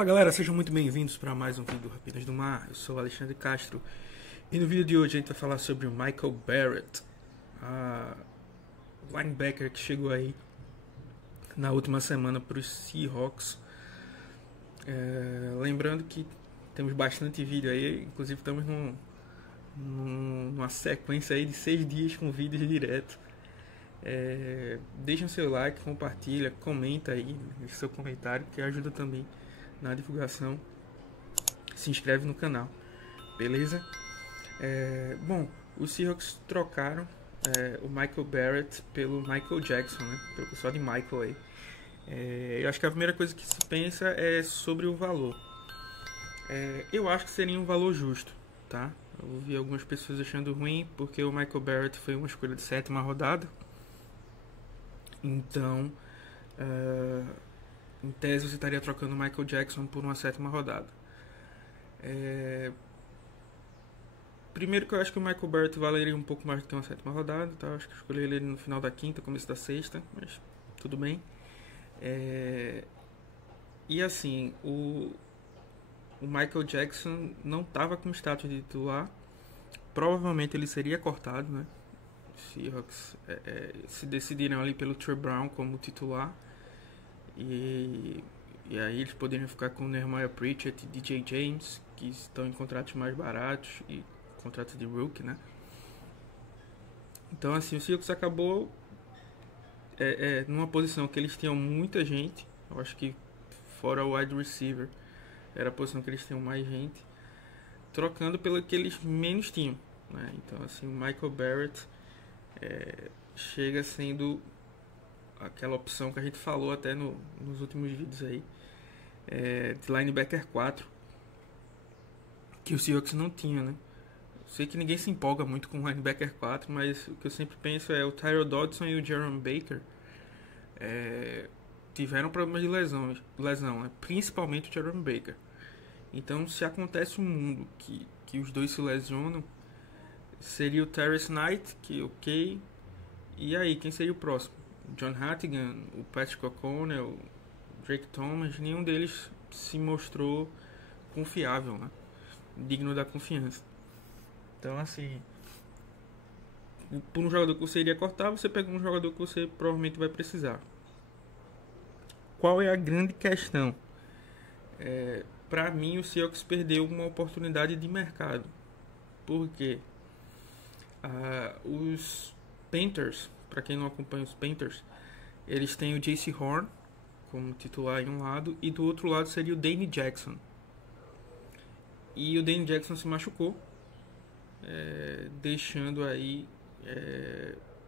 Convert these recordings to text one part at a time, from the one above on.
Fala galera, sejam muito bem-vindos para mais um vídeo do Rapinas do Mar. Eu sou o Alexandre Castro e no vídeo de hoje a gente vai falar sobre o Michael Barrett, o linebacker que chegou aí na última semana para os Seahawks. Lembrando que temos bastante vídeo aí, inclusive estamos numa sequência aí de 6 dias com vídeos direto. Deixa o seu like, compartilha, comenta aí, deixa seu comentário que ajuda também na divulgação. Se inscreve no canal, beleza? Bom, os Seahawks trocaram o Michael Barrett pelo Michael Jackson, né? Pelo pessoal de Michael aí. Eu acho que a primeira coisa que se pensa é sobre o valor. Eu acho que seria um valor justo, tá? Eu ouvi algumas pessoas achando ruim porque o Michael Barrett foi uma escolha de 7ª rodada. Então, em tese você estaria trocando o Michael Jackson por uma 7ª rodada. Primeiro que eu acho que o Michael Barrett valeria um pouco mais do que uma 7ª rodada, tá? Eu acho que eu escolhi ele no final da 5ª, começo da 6ª, mas tudo bem. E assim, o Michael Jackson não estava com status de titular. Provavelmente ele seria cortado, né? Seahawks se decidiram ali pelo Trey Brown como titular e aí eles poderiam ficar com o Nehemiah Pritchett e DJ James, que estão em contratos mais baratos e contratos de rookie, né? Então assim, o Seahawks acabou numa posição que eles tinham muita gente. Eu acho que fora o wide receiver era a posição que eles tinham mais gente, trocando pelo que eles menos tinham, né? Então assim, o Michael Barrett chega sendo aquela opção que a gente falou até nos últimos vídeos aí, de linebacker 4, que o Seahawks não tinha, né? Eu sei que ninguém se empolga muito com o linebacker 4, mas o que eu sempre penso é o Tyrell Dodson e o Jerome Baker tiveram problemas de lesão, né? Principalmente o Jerome Baker. Então, se acontece um mundo que os dois se lesionam, seria o Terrence Knight, que ok. E aí, quem seria o próximo? John Hattigan, o Patrick O'Connell, o Drake Thomas, nenhum deles se mostrou confiável, né? Digno da confiança. Então, assim, por um jogador que você iria cortar, você pega um jogador que você provavelmente vai precisar. Qual é a grande questão? Para mim, o Seahawks perdeu uma oportunidade de mercado. Por quê? Os Panthers, para quem não acompanha os Panthers, eles têm o Jaycee Horn como titular em um lado e do outro lado seria o Dane Jackson. E o Dane Jackson se machucou, deixando aí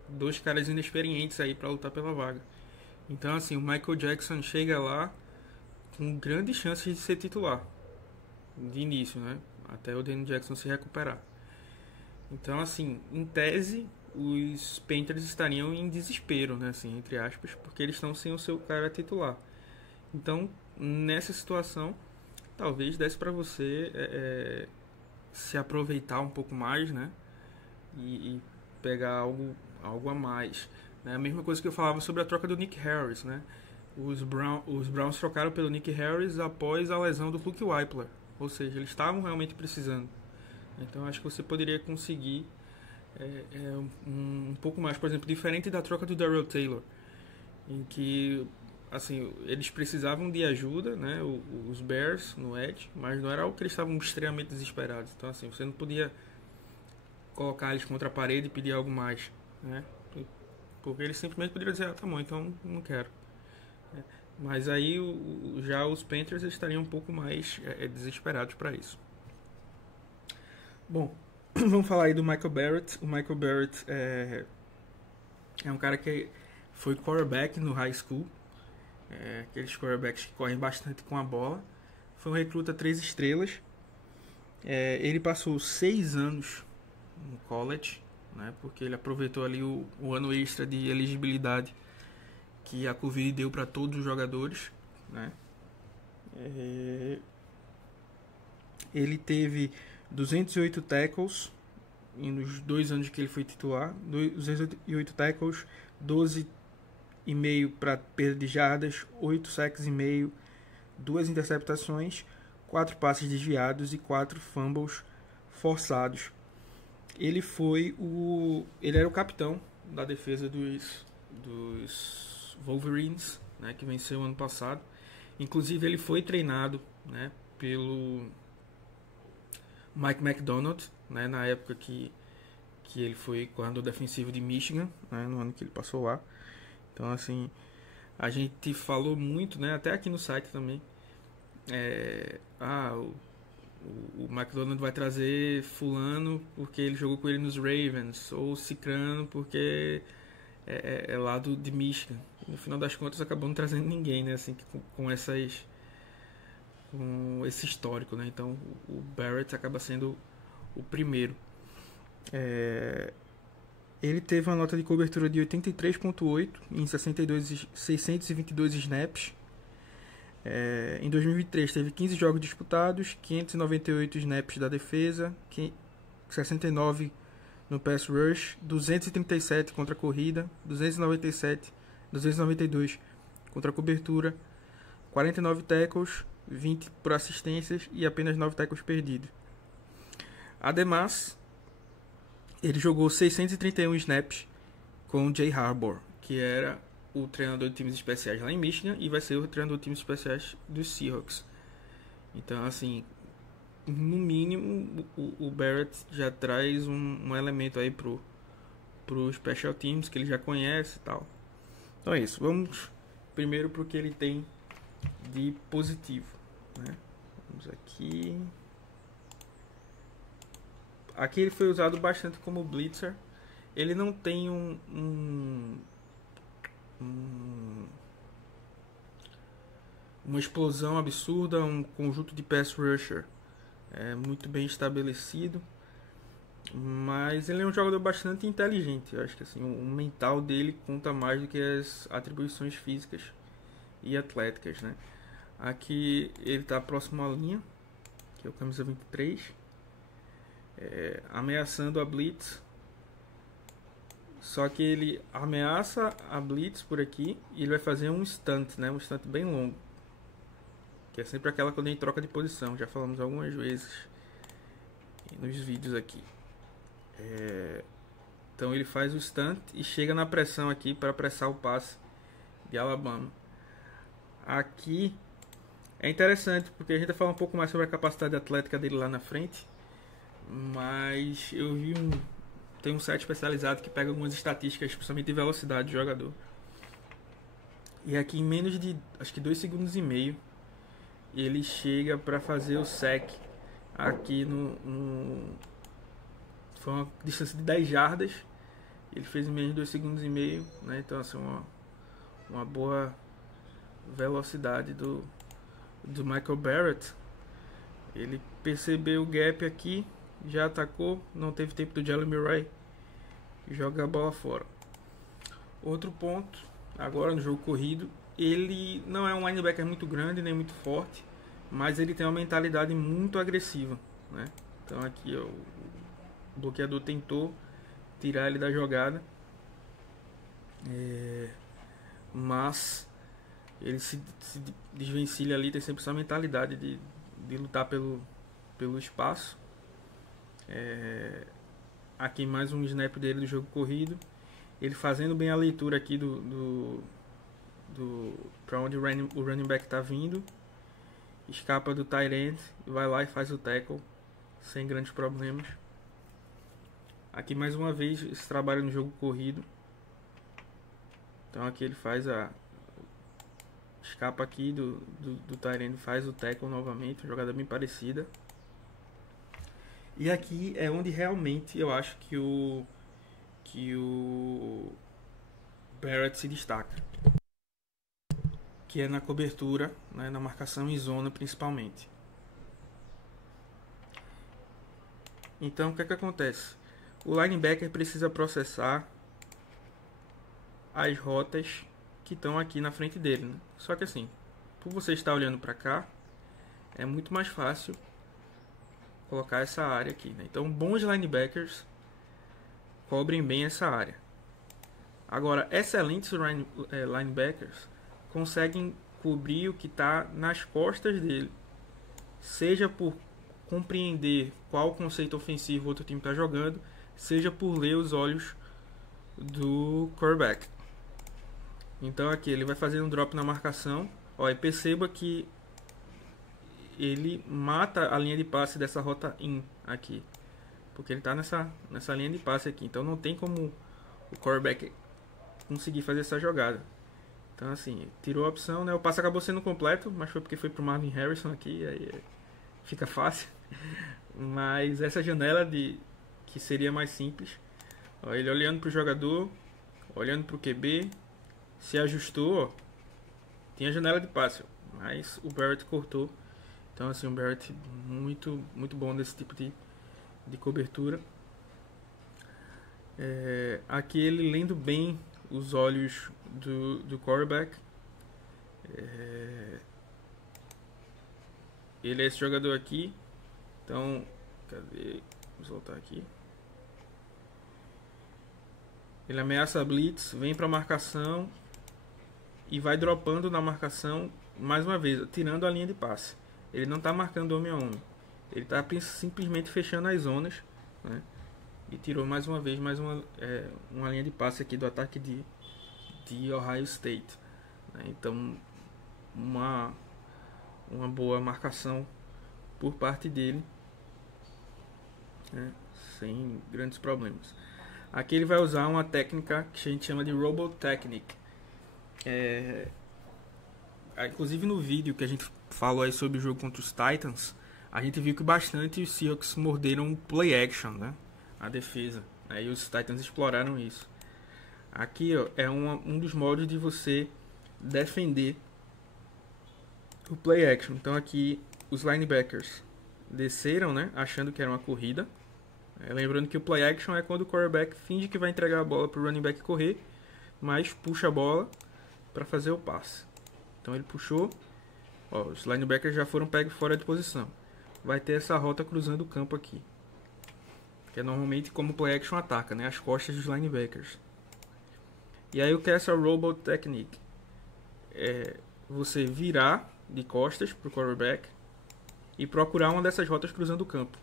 dois caras inexperientes aí para lutar pela vaga. Então assim, o Michael Jackson chega lá com grandes chances de ser titular de início, né? Até o Dane Jackson se recuperar. Então assim, em tese, os Panthers estariam em desespero, né, assim, entre aspas, porque eles estão sem o seu cara titular. Então, nessa situação, talvez desse para você se aproveitar um pouco mais, né, e pegar algo a mais. Né? A mesma coisa que eu falava sobre a troca do Nick Harris, né? Os Browns trocaram pelo Nick Harris após a lesão do Luke Wypler, ou seja, eles estavam realmente precisando. Então, acho que você poderia conseguir um pouco mais, por exemplo, diferente da troca do Darrell Taylor, em que assim, eles precisavam de ajuda, né, os Bears no edge, mas não era algo que eles estavam extremamente desesperados. Então assim, você não podia colocar eles contra a parede e pedir algo mais, né, porque eles simplesmente poderiam dizer, tá bom, então não quero. Mas aí já os Panthers estariam um pouco mais desesperados para isso. Bom, vamos falar aí do Michael Barrett. O Michael Barrett é um cara que foi quarterback no high school, aqueles quarterbacks que correm bastante com a bola. Foi um recruta 3 estrelas. Ele passou 6 anos no college, né, porque ele aproveitou ali o ano extra de elegibilidade que a Covid deu para todos os jogadores, né. Ele teve 208 tackles nos 2 anos que ele foi titular, 208 tackles, 12,5 para perda de jardas, 8 sacks e meio, 2 interceptações, 4 passes desviados e 4 fumbles forçados. Ele era o capitão da defesa dos Wolverines, né, que venceu ano passado. Inclusive ele foi treinado, né, pelo Mike McDonald, né, na época que ele foi coordenador defensivo de Michigan, né, no ano que ele passou lá. Então, assim, a gente falou muito, né, até aqui no site também, o McDonald vai trazer fulano porque ele jogou com ele nos Ravens, ou cicrano porque é lá de Michigan. No final das contas acabou não trazendo ninguém, né, assim, com esse histórico, né? Então o Barrett acaba sendo o primeiro. Ele teve uma nota de cobertura de 83.8 em 622 snaps. Em 2023 teve 15 jogos disputados, 598 snaps da defesa, 69 no pass rush, 237 contra a corrida, 292 contra a cobertura, 49 tackles, 20 por assistências e apenas 9 tackles perdidos. Ademais, ele jogou 631 snaps com Jay Harbaugh, que era o treinador de times especiais lá em Michigan e vai ser o treinador de times especiais dos Seahawks. Então, assim, no mínimo, o Barrett já traz um elemento aí pro Special Teams que ele já conhece e tal. Então é isso. Vamos primeiro pro que ele tem de positivo, né? Vamos aqui. Aqui ele foi usado bastante como blitzer. Ele não tem uma explosão absurda, um conjunto de pass rusher muito bem estabelecido, mas ele é um jogador bastante inteligente. Eu acho que assim, o mental dele conta mais do que as atribuições físicas e atléticas, né? Aqui ele está próximo à linha, que é o camisa 23, ameaçando a blitz. Só que ele ameaça a blitz por aqui e ele vai fazer um stunt, né? Um stunt bem longo, que é sempre aquela quando ele troca de posição. Já falamos algumas vezes nos vídeos aqui. Então ele faz o stunt e chega na pressão aqui para pressar o passe de Alabama. Aqui é interessante porque a gente vai falar um pouco mais sobre a capacidade atlética dele lá na frente, mas eu vi tem um site especializado que pega algumas estatísticas, principalmente de velocidade do jogador. E aqui em menos de, acho que 2 segundos e meio, ele chega para fazer o sack aqui foi uma distância de 10 jardas. Ele fez em menos de 2 segundos e meio, né? Então assim, uma boa velocidade do Michael Barrett. Ele percebeu o gap aqui, já atacou, não teve tempo do Jalen Murray jogar a bola fora. Outro ponto, agora no jogo corrido, ele não é um linebacker muito grande nem muito forte, mas ele tem uma mentalidade muito agressiva, né? Então aqui o bloqueador tentou tirar ele da jogada, mas ele se desvencilha ali, tem sempre essa mentalidade de lutar pelo espaço. Aqui mais um snap dele do jogo corrido, ele fazendo bem a leitura aqui para onde o running back está vindo, escapa do tight end, vai lá e faz o tackle sem grandes problemas. Aqui mais uma vez esse trabalho no jogo corrido. Então aqui ele faz escapa aqui do tight end, faz o tackle novamente, uma jogada bem parecida. E aqui é onde realmente eu acho que o Barrett se destaca, que é na cobertura, né, na marcação em zona principalmente. Então o que acontece? O linebacker precisa processar as rotas que estão aqui na frente dele, né? Só que assim, por você estar olhando para cá, é muito mais fácil colocar essa área aqui, né? Então bons linebackers cobrem bem essa área. Agora, excelentes linebackers conseguem cobrir o que está nas costas dele, seja por compreender qual conceito ofensivo o outro time está jogando, seja por ler os olhos do quarterback. Então aqui ele vai fazer um drop na marcação. Ó, e perceba que ele mata a linha de passe dessa rota in aqui, porque ele está nessa linha de passe aqui. Então não tem como o quarterback conseguir fazer essa jogada. Então assim, tirou a opção, né? O passe acabou sendo completo, mas foi porque foi pro Marvin Harrison aqui, aí fica fácil. Mas essa janela que seria mais simples. Ó, ele olhando pro jogador, olhando pro QB, se ajustou, ó, tinha janela de passe, mas o Barrett cortou. Então assim, o Barrett muito bom nesse tipo de cobertura. Aqui ele lendo bem os olhos do quarterback. Ele é esse jogador aqui. Então, cadê? Vamos voltar aqui. Ele ameaça a blitz, vem para marcação e vai dropando na marcação mais uma vez, tirando a linha de passe. Ele não está marcando homem a homem. Ele está simplesmente fechando as zonas, né? E tirou mais uma vez uma linha de passe aqui do ataque de Ohio State, né? Então uma boa marcação por parte dele, né? Sem grandes problemas. Aqui ele vai usar uma técnica que a gente chama de Robo Technique. Inclusive no vídeo que a gente falou aí sobre o jogo contra os Titans, a gente viu que bastante os Seahawks morderam play action, né? A defesa. Aí os Titans exploraram isso. Aqui ó, é um dos modos de você defender o play action. Então aqui os linebackers desceram, né? Achando que era uma corrida. Lembrando que o play action é quando o quarterback finge que vai entregar a bola para o running back correr, mas puxa a bola para fazer o passe. Então ele puxou, ó, os linebackers já foram pegos fora de posição. Vai ter essa rota cruzando o campo aqui, que é normalmente como o play action ataca, né? As costas dos linebackers. E aí o que é essa Robo Technique? É você virar de costas para o quarterback e procurar uma dessas rotas cruzando o campo.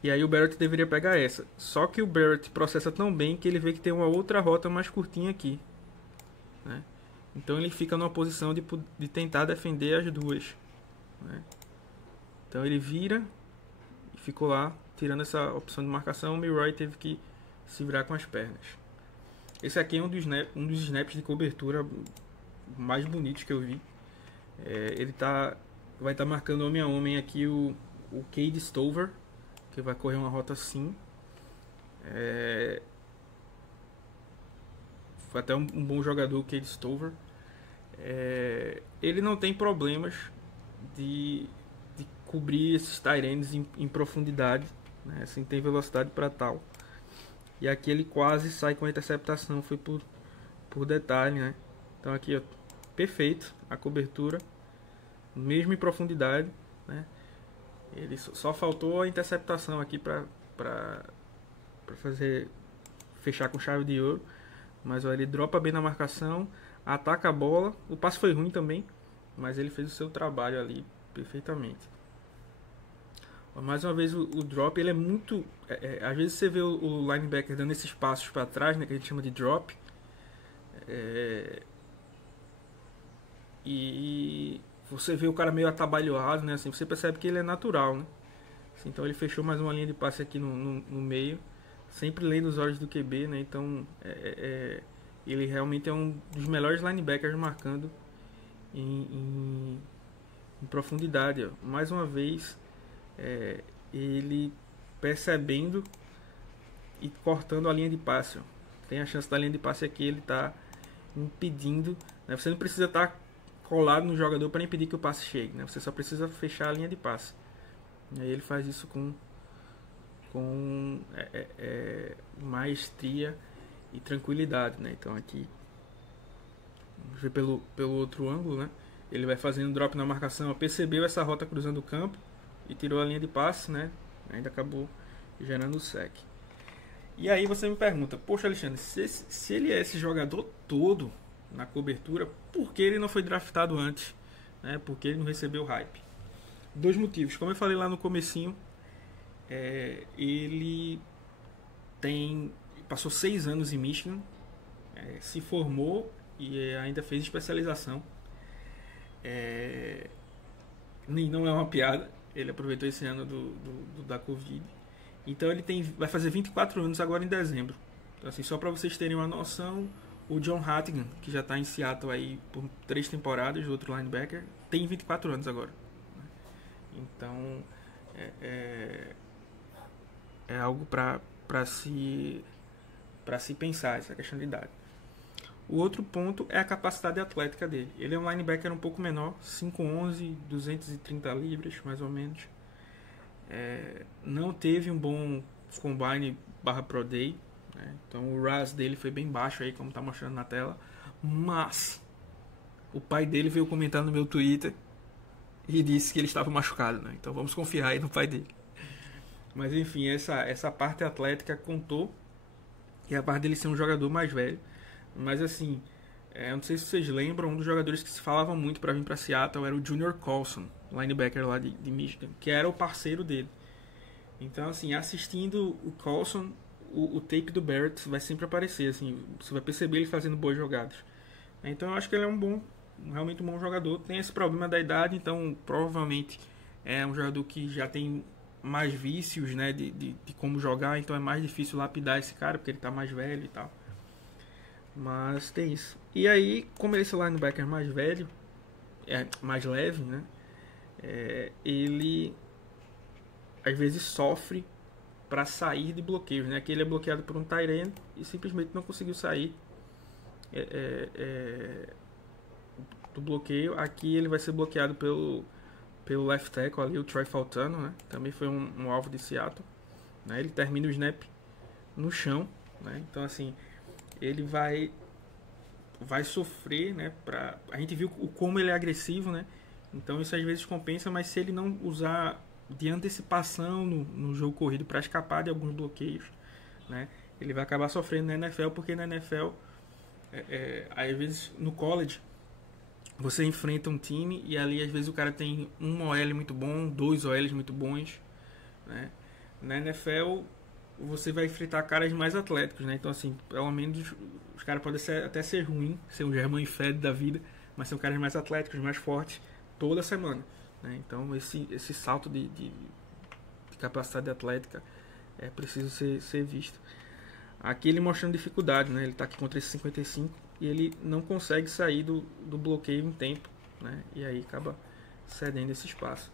E aí o Barrett deveria pegar essa. Só que o Barrett processa tão bem que ele vê que tem uma outra rota mais curtinha aqui, né? Então ele fica numa posição de tentar defender as duas, né? Então ele vira e ficou lá tirando essa opção de marcação. O Milroy teve que se virar com as pernas. Esse aqui é um dos snaps de cobertura mais bonitos que eu vi. Ele vai estar marcando homem a homem aqui o Cade Stover, que vai correr uma rota assim. Foi até um bom jogador, o Cade Stover. Ele não tem problemas de cobrir esses tight ends em profundidade, né? Assim, tem velocidade para tal. E aqui ele quase sai com a interceptação, foi por detalhe, né? Então aqui, ó, perfeito a cobertura, mesmo em profundidade, né? Ele só faltou a interceptação aqui para fechar com chave de ouro. Mas ó, ele dropa bem na marcação, ataca a bola. O passe foi ruim também, mas ele fez o seu trabalho ali perfeitamente. Ó, mais uma vez o drop, ele é muito... às vezes você vê o linebacker dando esses passos para trás, né, que a gente chama de drop. E você vê o cara meio atabalhoado, né? Assim, você percebe que ele é natural, né? Assim, então ele fechou mais uma linha de passe aqui no meio, sempre lendo os olhos do QB, né? Então ele realmente é um dos melhores linebackers marcando em profundidade, ó. Mais uma vez ele percebendo e cortando a linha de passe, ó. Tem a chance da linha de passe aqui, ele está impedindo, né? Você não precisa estar colado no jogador para impedir que o passe chegue, né? Você só precisa fechar a linha de passe. E aí ele faz isso com maestria e tranquilidade, né? Então aqui vamos ver pelo outro ângulo, né? Ele vai fazendo drop na marcação, percebeu essa rota cruzando o campo e tirou a linha de passe, né? Ainda acabou gerando o sec. E aí você me pergunta, poxa Alexandre, se ele é esse jogador todo, na cobertura, porque ele não foi draftado antes, né? Porque ele não recebeu hype. Dois motivos. Como eu falei lá no comecinho, ele passou 6 anos em Michigan, se formou e ainda fez especialização. E não é uma piada, ele aproveitou esse ano da Covid. Então ele vai fazer 24 anos agora em dezembro. Então, assim, só para vocês terem uma noção, o John Hattigan, que já está em Seattle aí por 3 temporadas, o outro linebacker, tem 24 anos agora. Então é algo para se pensar, essa questão de idade. O outro ponto é a capacidade atlética dele. Ele é um linebacker um pouco menor, 5'11", 230 libras, mais ou menos. Não teve um bom combine /pro day, né? Então o RAS dele foi bem baixo aí, como está mostrando na tela. Mas o pai dele veio comentar no meu Twitter e disse que ele estava machucado, né? Então vamos confiar aí no pai dele. Mas enfim, essa parte atlética contou, e a parte dele ser um jogador mais velho. Mas assim, não sei se vocês lembram, um dos jogadores que se falava muito para vir para Seattle era o Junior Colson, linebacker lá de Michigan, que era o parceiro dele. Então assim, assistindo o Colson, o tape do Barrett vai sempre aparecer, assim, você vai perceber ele fazendo boas jogadas. Então eu acho que ele é realmente um bom jogador. Tem esse problema da idade, então provavelmente é um jogador que já tem mais vícios, né, de como jogar, então é mais difícil lapidar esse cara, porque ele tá mais velho e tal. Mas tem isso. E aí, como esse linebacker mais velho, mais leve, né, ele às vezes sofre para sair de bloqueios, né? Aqui ele é bloqueado por um tight end e simplesmente não conseguiu sair do bloqueio. Aqui ele vai ser bloqueado pelo left tackle ali, o Troy Fautano, né? Também foi um alvo de Seattle, né? Ele termina o snap no chão, né? Então assim, ele vai sofrer, né? A gente viu como ele é agressivo, né? Então isso às vezes compensa, mas se ele não usar de antecipação no jogo corrido para escapar de alguns bloqueios, né, ele vai acabar sofrendo na NFL, porque na NFL, às vezes no college, você enfrenta um time e ali às vezes o cara tem um OL muito bom, 2 OLs muito bons, né? Na NFL você vai enfrentar caras mais atléticos, né? Então assim, pelo menos os caras podem até ser ruim, ser um Germain Fed da vida, mas são caras mais atléticos, mais fortes toda semana, né? Então esse salto de capacidade atlética é preciso ser visto. Aqui ele mostrando dificuldade, né? Ele está aqui contra esse 55 e ele não consegue sair do bloqueio em tempo, né? E aí acaba cedendo esse espaço.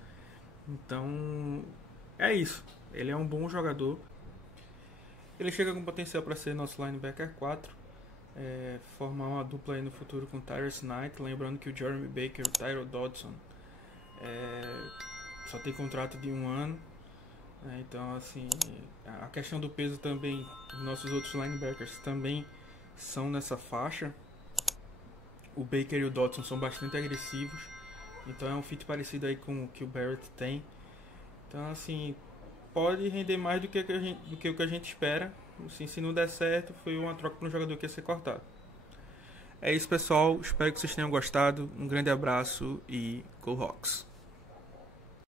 Então é isso. Ele é um bom jogador. Ele chega com potencial para ser nosso linebacker 4. Formar uma dupla aí no futuro com o Tyrese Knight. Lembrando que o Jeremy Baker e o Tyrell Dodson só tem contrato de 1 ano. Então assim, a questão do peso também, os nossos outros linebackers também são nessa faixa. O Baker e o Dodson são bastante agressivos, então é um fit parecido aí com o que o Barrett tem. Então assim, pode render mais do que o que a gente espera. Assim, se não der certo, foi uma troca para um jogador que ia ser cortado. É isso, pessoal, espero que vocês tenham gostado. Um grande abraço e Go Hawks!